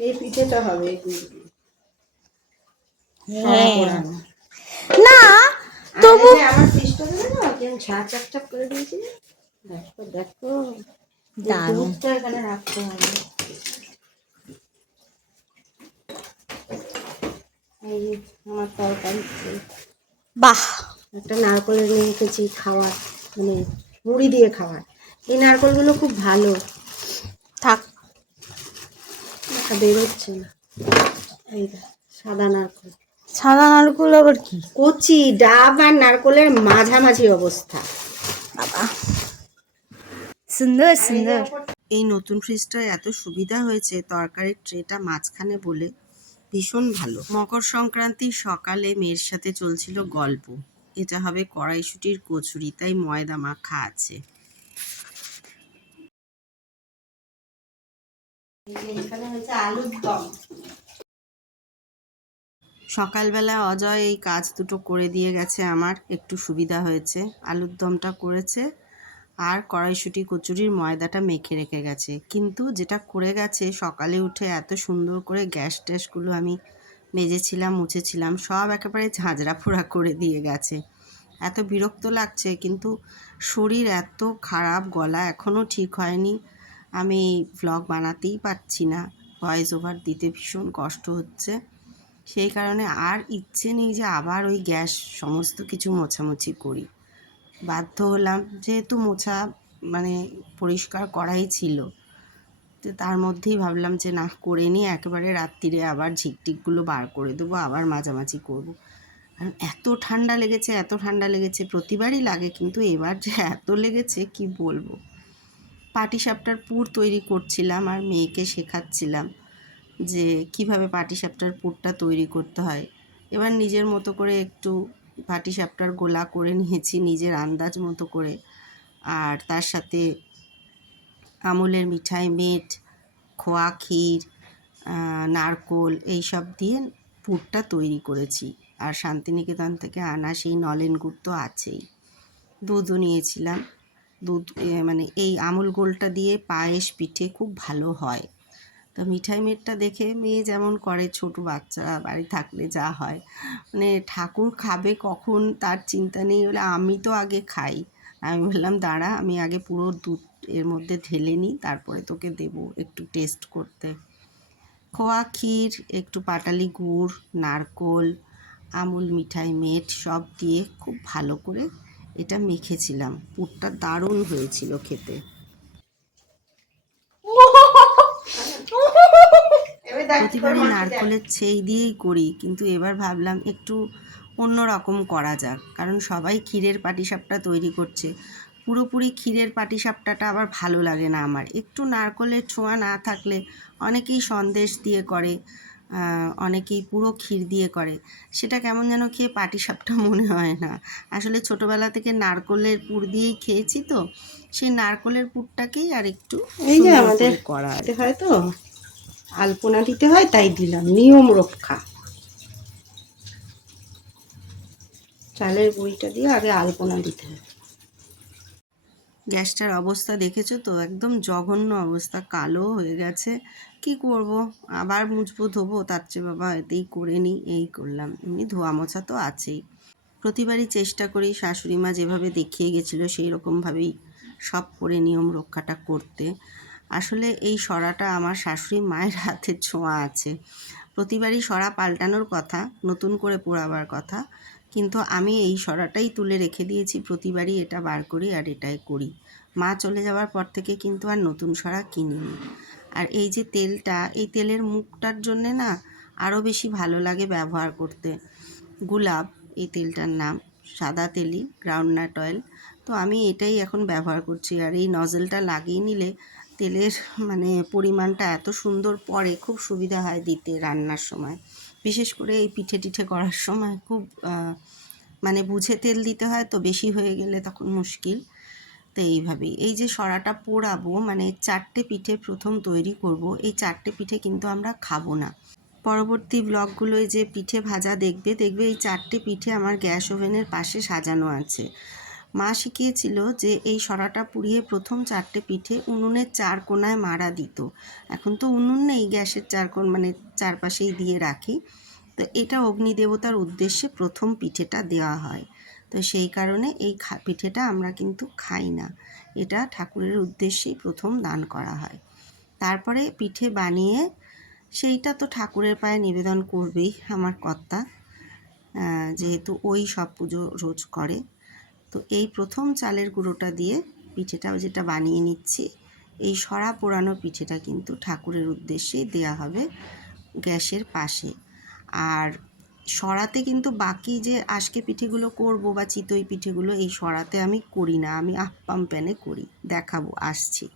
এই পিঠেটা হবে। হ্যাঁ। না যে আমার দেবে না কেমন ঝাঁ চাপ চাপ করে দিয়েছি দেখো দেখো দুধটা এখানে রাখতে হবে। এই আমার তরকারি। বাহ। একটা নারকলের নিয়ে রেখেছি খাওয়ার মানে মুড়ি দিয়ে খাওয়ার। এই নারকলগুলো খুব ভালো। থাক। বেরোচ্ছে না। এই সাদা নারকল। সাদা নারকুল আবার কি? কচি ডাব আর নারকলের মাঝামাঝি অবস্থা। বাবা। সুন্দর সুন্দর। এই নতুন ফ্রিজটায় এত সুবিধা হয়েছে তরকারির ট্রেটা মাঝখানে বলে ভীষণ ভালো। মকর সংক্রান্তির সকালে মেয়ের সাথে চলছিল গল্প। এটা হবে কড়াইশুটির কচুরি তাই ময়দা মাখা আছে। সকালবেলা অজয় এই কাজ দুটো করে দিয়ে গেছে আমার, একটু সুবিধা হয়েছে। আলুর দমটা করেছে আর কড়াইশুটি, কচুরির ময়দাটা মেখে রেখে গেছে। কিন্তু যেটা করে গেছে, সকালে উঠে এত সুন্দর করে গ্যাস ট্যাসগুলো আমি মেজেছিলাম, মুছেছিলাম, সব একেবারে ঝাঁঝরা ফোড়া করে দিয়ে গেছে। এত বিরক্ত লাগছে, কিন্তু শরীর এত খারাপ, গলা এখনও ঠিক হয়নি। আমি ভ্লগ বানাতেই পারছি না। ভয়েস ওভার দিতে ভীষণ কষ্ট হচ্ছে। সেই কারণে আর ইচ্ছে নেই যে আবার ওই গ্যাস সমস্ত কিছু মোছামুছি করি। বাধ্য হলাম যেহেতু মোছা মানে পরিষ্কার করাই ছিল। তো তার মধ্যেই ভাবলাম যে না, করে নিয়ে একেবারে রাত্রিরে আবার ঝিকটিকগুলো বার করে দেবো, আবার মাঝামাঝি করব। কারণ এত ঠান্ডা লেগেছে, এত ঠান্ডা লেগেছে, প্রতিবারই লাগে, কিন্তু এবার যে এত লেগেছে, কি বলব? পাটিসাপটার পুর তৈরি করছিলাম আর মেয়েকে শেখাচ্ছিলাম যে কীভাবে পাটিসাপটার পুরটা তৈরি করতে হয়। এবার নিজের মতো করে একটু পাটিসাপটার গোলা করে নিয়েছি, নিজের আন্দাজ মতো করে। আর তার সাথে আমুলের মিঠাই, মেট, খোয়া, ক্ষীর নারকোল এইসব দিয়ে পুরটা তৈরি করেছি। আর শান্তিনিকেতন থেকে আনা সেই নলেন গুড় তো আছেই। দুধও নিয়েছিলাম। দুধ মানে এই আমুল গোলটা দিয়ে পায়েস পিঠে খুব ভালো হয়। তো মিঠাই মেটটা দেখে মেয়ে যেমন করে, ছোট বাচ্চারা বাড়ি থাকলে যা হয়। মানে ঠাকুর খাবে কখন তার চিন্তা নেই, বলে আমি তো আগে খাই। আমি বললাম, দাঁড়া, আমি আগে পুরো দুধ এর মধ্যে ঢেলে নিই, তারপরে তোকে দেবো একটু টেস্ট করতে। খোয়া, ক্ষীর, একটু পাটালি গুড়, নারকোল, আমুল, মিঠাই, মেট সব দিয়ে খুব ভালো করে এটা মেখেছিলাম। পুরটা দারুণ হয়েছিল খেতে। প্রতিবারই নারকলের ছেই দিয়েই করি কিন্তু এবার ভাবলাম একটু অন্য রকম করা যাক। কারণ সবাই ক্ষীরের পাটিসাপটা তৈরি করছে। পুরোপুরি ক্ষীরের পাটিসাপটাটা আবার ভালো লাগে না আমার। একটু নারকলের ছোঁয়া না থাকলে অনেকেই সন্দেশ দিয়ে করে। অনেকেই পুরো ক্ষীর দিয়ে করে। সেটা কেমন যেন খেয়ে পাটিসাপটা মনে হয় না। আসলে ছোটোবেলা থেকে নারকলের পুর দিয়েই খেয়েছি তো। সেই নারকলের পুরটাকেই আর একটু এই যে আমাদের করে। হয় তো আলপনা দিতে হয় তাই দিলাম। নিয়ম রক্ষা। চালের বইটা দিয়ে আগে আলপনা দিতে হয়। গ্যাসটার অবস্থা দেখেছ তো? একদম জঘন্য অবস্থা, কালো হয়ে গেছে। কি করব? আবার মুছবো, ধোবো? তার চেয়ে বাবা এতেই করে নিই, এই করলাম। এমনি ধোয়া মোছা তো আছেই। প্রতিবারই চেষ্টা করি শাশুড়ি মা যেভাবে দেখিয়ে গেছিল সেই রকমভাবেই সব করে নিয়ম রক্ষাটা করতে। আসলে এই সরাটা আমার শাশুড়ি মায়ের হাতের ছোঁয়া আছে। প্রতিবারই সরা পাল্টানোর কথা, নতুন করে পোড়াবার কথা। কিন্তু আমি এই সরাটাই তুলে রেখে দিয়েছি প্রতিবারই এটা বার করি আর এটাই করি। মা চলে যাওয়ার পর থেকে কিন্তু আর নতুন সরা কিনিনি। আর এই যে তেলটা, এই তেলের মুখটার জন্যে না আরও বেশি ভালো লাগে ব্যবহার করতে। গুলাব, এই তেলটার নাম, সাদা তেলই গ্রাউন্ডনাট অয়েল। তো আমি এটাই এখন ব্যবহার করছি আর এই নজেলটা লাগিয়ে নিলে তেলের মানে পরিমাণটা এত সুন্দর পড়ে, খুব সুবিধা হয় দিতে রান্নার সময়। বিশেষ করে এই পিঠে টিঠে করার সময় খুব মানে বুঝে তেল দিতে হয় তো বেশি হয়ে গেলে তখন মুশকিল। তো এইভাবেই। এই যে সরাটা পোড়াবো মানে চারটে পিঠে প্রথম তৈরি করব, এই চারটে পিঠে কিন্তু আমরা খাব না। পরবর্তী ব্লগগুলোয় যে পিঠে ভাজা দেখবে দেখবে এই চারটে পিঠে আমার গ্যাস ওভেনের পাশে সাজানো আছে। মা শিখিয়েছিল যে এই সরাটা পুড়িয়ে প্রথম চারটে পিঠে উনুনের চার কোনায় মারা দিত। এখন তো উনুন নেই, গ্যাসের চার কোণ মানে চারপাশেই দিয়ে রাখি। তো এটা অগ্নিদেবতার উদ্দেশ্যে প্রথম পিঠেটা দেওয়া হয়। তো সেই কারণে এই পিঠেটা আমরা কিন্তু খাই না। এটা ঠাকুরের উদ্দেশ্যেই প্রথম দান করা হয়। তারপরে পিঠে বানিয়ে সেইটা তো ঠাকুরের পায়ে নিবেদন করবেই আমার কর্তা যেহেতু ওই সব পুজো রোজ করে। তো এই প্রথম চালের গুঁড়োটা দিয়ে পিঠেটা যেটা বানিয়ে নিচ্ছি, এই সরা পোড়ানো পিঠেটা কিন্তু ঠাকুরের উদ্দেশ্যেই দেয়া হবে গ্যাসের পাশে। আর সরাতে কিন্তু বাকি যে আজকে পিঠেগুলো করব বা চিতই পিঠেগুলো, এই সরাতে আমি করি না, আমি আপ্পাম প্যানে করি, দেখাবো, আসছি।